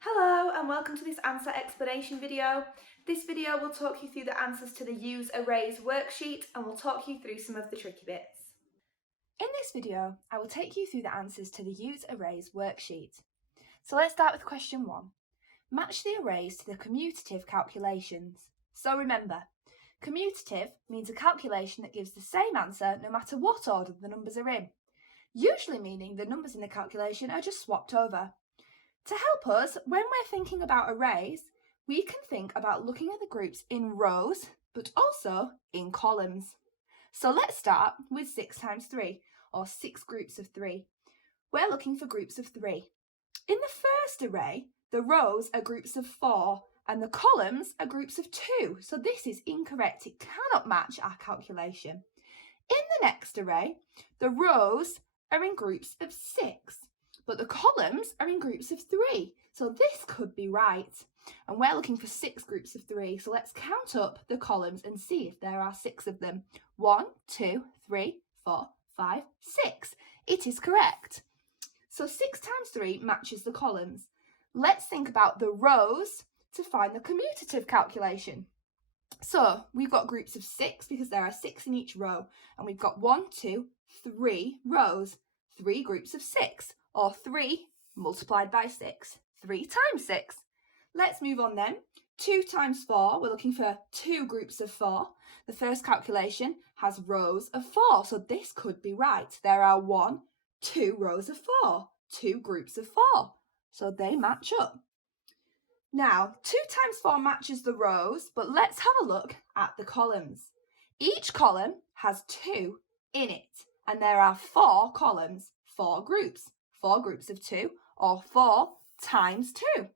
Hello and welcome to this answer explanation video. This video will talk you through the answers to the Use Arrays worksheet and we'll talk you through some of the tricky bits. In this video, I will take you through the answers to the Use Arrays worksheet. So let's start with question 1. Match the arrays to the commutative calculations. So remember, commutative means a calculation that gives the same answer no matter what order the numbers are in, usually meaning the numbers in the calculation are just swapped over. To help us, when we're thinking about arrays, we can think about looking at the groups in rows, but also in columns. So let's start with 6 times 3, or 6 groups of 3. We're looking for groups of 3. In the first array, the rows are groups of 4, and the columns are groups of 2. So this is incorrect, it cannot match our calculation. In the next array, the rows are in groups of 6. But the columns are in groups of 3, so this could be right. And we're looking for 6 groups of 3, so let's count up the columns and see if there are 6 of them. 1, 2, 3, 4, 5, 6. It is correct. So 6 times 3 matches the columns. Let's think about the rows to find the commutative calculation. So we've got groups of 6 because there are 6 in each row, and we've got 1, 2, 3 rows, 3 groups of 6. Or 3 multiplied by 6, 3 times 6. Let's move on then. 2 times 4, we're looking for 2 groups of 4. The first calculation has rows of 4, so this could be right. There are 1, 2 rows of 4, 2 groups of 4, so they match up. Now, 2 times 4 matches the rows, but let's have a look at the columns. Each column has 2 in it, and there are 4 columns, 4 groups. 4 groups of 2, or 4 times 2. And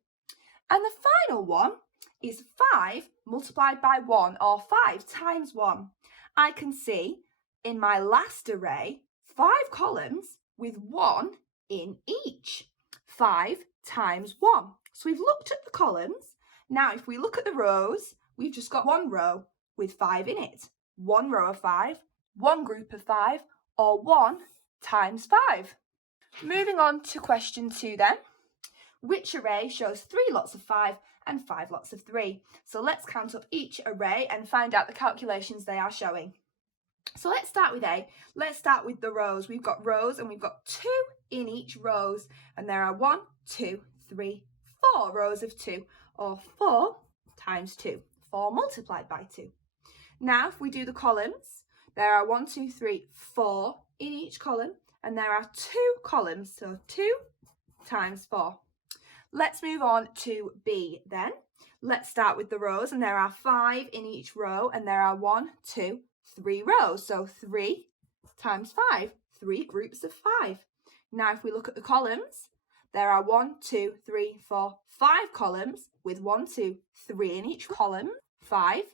the final one is 5 multiplied by 1, or 5 times 1. I can see in my last array 5 columns with 1 in each. 5 times 1. So we've looked at the columns. Now if we look at the rows, we've just got one row with 5 in it. One row of 5, one group of 5, or 1 times 5. Moving on to question 2 then. Which array shows 3 lots of 5 and 5 lots of 3? So let's count up each array and find out the calculations they are showing. So let's start with A. Let's start with the rows. We've got rows and we've got 2 in each rows, and there are 1, 2, 3, 4 rows of 2, or 4 times 2, 4 multiplied by 2. Now if we do the columns, there are 1, 2, 3, 4 in each column, and there are 2 columns, so 2 times 4. Let's move on to B then. Let's start with the rows, and there are 5 in each row, and there are 1, 2, 3 rows, so 3 times 5, 3 groups of 5. Now if we look at the columns, there are 1, 2, 3, 4, 5 columns with 1, 2, 3 in each column. 5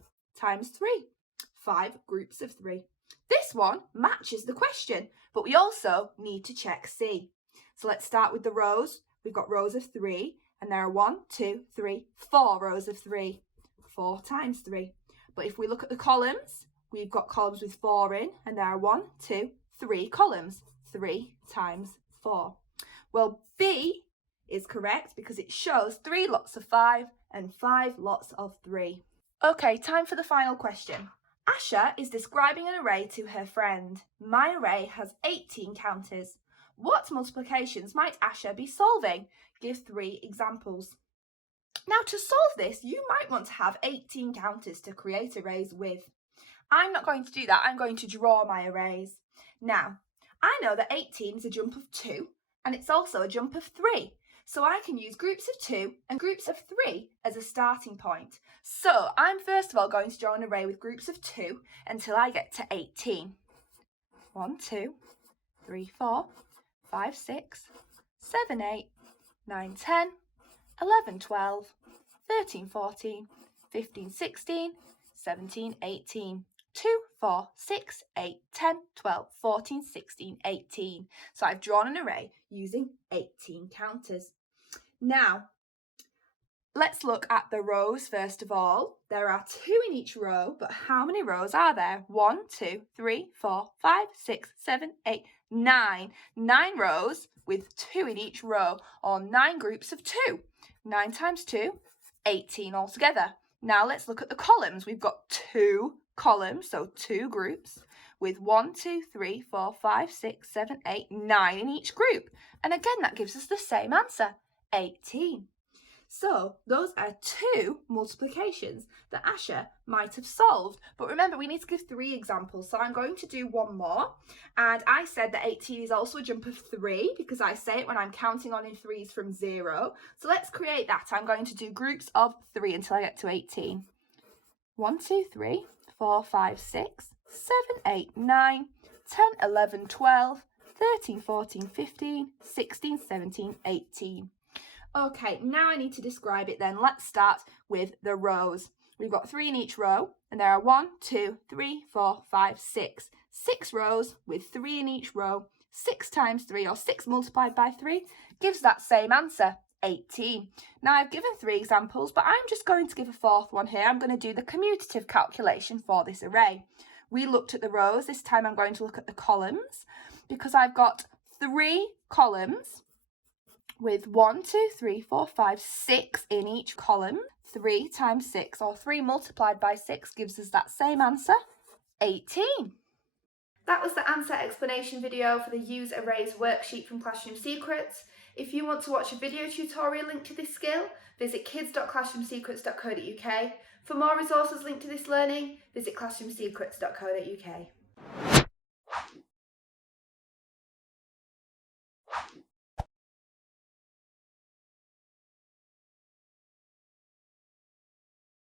times 3, 5 groups of 3. This one matches the question, but we also need to check C. So let's start with the rows. We've got rows of 3, and there are 1, 2, 3, 4 rows of 3. 4 times 3. But if we look at the columns, we've got columns with 4 in, and there are 1, 2, 3 columns. 3 times 4. Well, B is correct because it shows 3 lots of 5 and 5 lots of 3. Okay, time for the final question. Asha is describing an array to her friend. My array has 18 counters. What multiplications might Asha be solving? Give 3 examples. Now to solve this, you might want to have 18 counters to create arrays with. I'm not going to do that, I'm going to draw my arrays. Now, I know that 18 is a jump of 2, and it's also a jump of 3. So I can use groups of 2 and groups of 3 as a starting point. So I'm first of all going to draw an array with groups of 2 until I get to 18. 1, 2, 3, 4, 5, 6, 7, 8, 9, 10, 11, 12, 13, 14, 15, 16, 17, 18. 2, 4, 6, 8, 10, 12, 14, 16, 18. So I've drawn an array using 18 counters. Now, let's look at the rows first of all. There are 2 in each row, but how many rows are there? 1, 2, 3, 4, 5, 6, 7, 8, 9. 9 rows with 2 in each row, or 9 groups of 2. 9 times 2, 18 altogether. Now let's look at the columns. We've got 2 columns, so 2 groups, with 1, 2, 3, 4, 5, 6, 7, 8, 9 in each group. And again, that gives us the same answer, 18. So those are 2 multiplications that Asha might have solved. But remember, we need to give 3 examples. So I'm going to do one more. And I said that 18 is also a jump of 3 because I say it when I'm counting on in threes from 0. So let's create that. I'm going to do groups of 3 until I get to 18. 1, 2, 3, 4, 5, 6, 7, 8, 9, 10, 11, 12, 13, 14, 15, 16, 17, 18. Okay, now I need to describe it then. Let's start with the rows. We've got 3 in each row, and there are 1, 2, 3, 4, 5, 6. 6 rows with 3 in each row. 6 times 3, or 6 multiplied by 3, gives that same answer, 18. Now I've given 3 examples, but I'm just going to give a 4th one here. I'm going to do the commutative calculation for this array. We looked at the rows. This time I'm going to look at the columns, because I've got 3 columns with 1, 2, 3, 4, 5, 6 in each column. 3 times 6, or 3 multiplied by 6, gives us that same answer, 18. That was the answer explanation video for the Use Arrays worksheet from Classroom Secrets. If you want to watch a video tutorial linked to this skill, visit kids.classroomsecrets.co.uk. For more resources linked to this learning, visit classroomsecrets.co.uk.